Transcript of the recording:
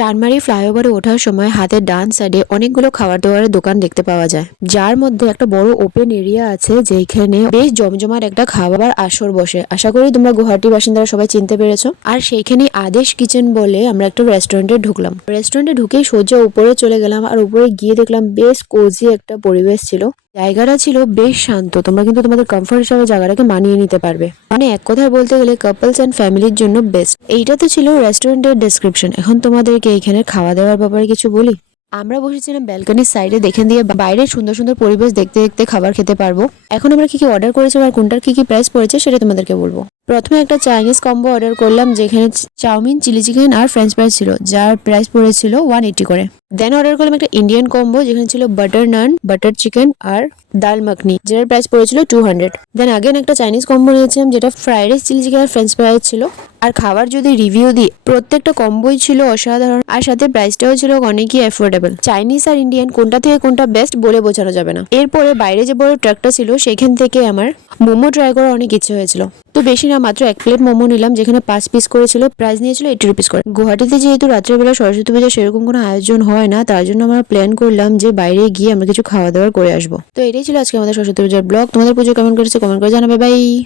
চানমারি ফ্লাইওভারে ওঠার সময় হাতের ডান সাইডে অনেকগুলো খাবার দাবারের দোকান দেখতে পাওয়া যায়, যার মধ্যে একটা বড় ওপেন এরিয়া আছে যেখানে বেশ জমজমাট একটা খাবার আসর বসে। আশা করি তোমরা গুয়াহাটির বাসিন্দারা সবাই চিনতে পেরেছো। আর সেইখানে আদেশ কিচেন বলে আমরা একটা রেস্টুরেন্টে ঢুকলাম। রেস্টুরেন্টে ঢুকেই সোজা উপরে চলে গেলাম, আর উপরে গিয়ে দেখলাম বেশ কোজি একটা পরিবেশ ছিল। জায়গাটা ছিল বেশ শান্ত, তোমরা কিন্তু তোমাদের কমফর্ট হিসাবে জায়গাটাকে মানিয়ে নিতে পারবে। মানে এক কথায় বলতে গেলে কাপলস এন্ড ফ্যামিলির জন্য বেস্ট। এইটা তো ছিল রেস্টুরেন্টের ডেসক্রিপশন। এখন তোমাদেরকে এইখানে খাওয়া দাওয়ার ব্যাপারে কিছু বলি। আমরা বসেছিলাম ব্যালকনির সাইডে, দেখে দিয়ে বাইরের সুন্দর সুন্দর পরিবেশ দেখতে দেখতে খাবার খেতে পারবো। এখন আমরা কি কি অর্ডার করেছি আর কোনটার কি কি প্রাইস পড়েছে সেটা তোমাদেরকে বলবো। প্রথমে একটা চাইনিজ কম্বো অর্ডার করলাম, যেখানে চাউমিন, চিলি চিকেন আর ফ্রেঞ্চ ফ্রাইজ ছিল, যার প্রাইস পড়েছিল 180 করে। দেন অর্ডার করলাম একটা ইন্ডিয়ান কম্বো, যেখানে ছিল বাটার নান, বাটার চিকেন আর ডাল মাখনি, যার প্রাইস পড়েছিল 200। দেন আগেন একটা চাইনিজ কম্বো নিয়েছিলাম, যেটা ফ্রাইড রাইস, চিলি চিকেন আর ফ্রেঞ্চ ফ্রাইজ ছিল। আর খাবার যদি রিভিউ দিই, প্রত্যেকটা কম্বোই ছিল অসাধারণ, আর সাথে প্রাইসটাও ছিল অনেকই অ্যাফোর্ডেবল। চাইনিজ আর ইন্ডিয়ান কোনটা থেকে কোনটা বেস্ট বলে বোঝানো যাবে না। এরপরে বাইরে যে বড় ট্রাকটা ছিল, সেখান থেকে আমার মোমো ট্রাই করার অনেক ইচ্ছে হয়েছিল। তো বেশি না, মাত্র 1 প্লেট মোমো নিলাম, যেখানে 5 পিস করেছিল। প্রাইস নিয়েছিল 80 রুপিস করে। গুয়াহাটিতে যেহেতু রাত্রেবেলা সরস্বতী পূজা সেরকম কোনো আয়োজন হয় না, তার জন্য আমরা প্ল্যান করলাম যে বাইরে গিয়ে আমরা কিছু খাওয়া দাওয়া করে আসবো। তো এটাই ছিল আজকে আমাদের সরস্বতী পূজার ব্লগ। তোমাদের পুজো কেমন করেছে কমেন্ট করে জানাবে। বাই।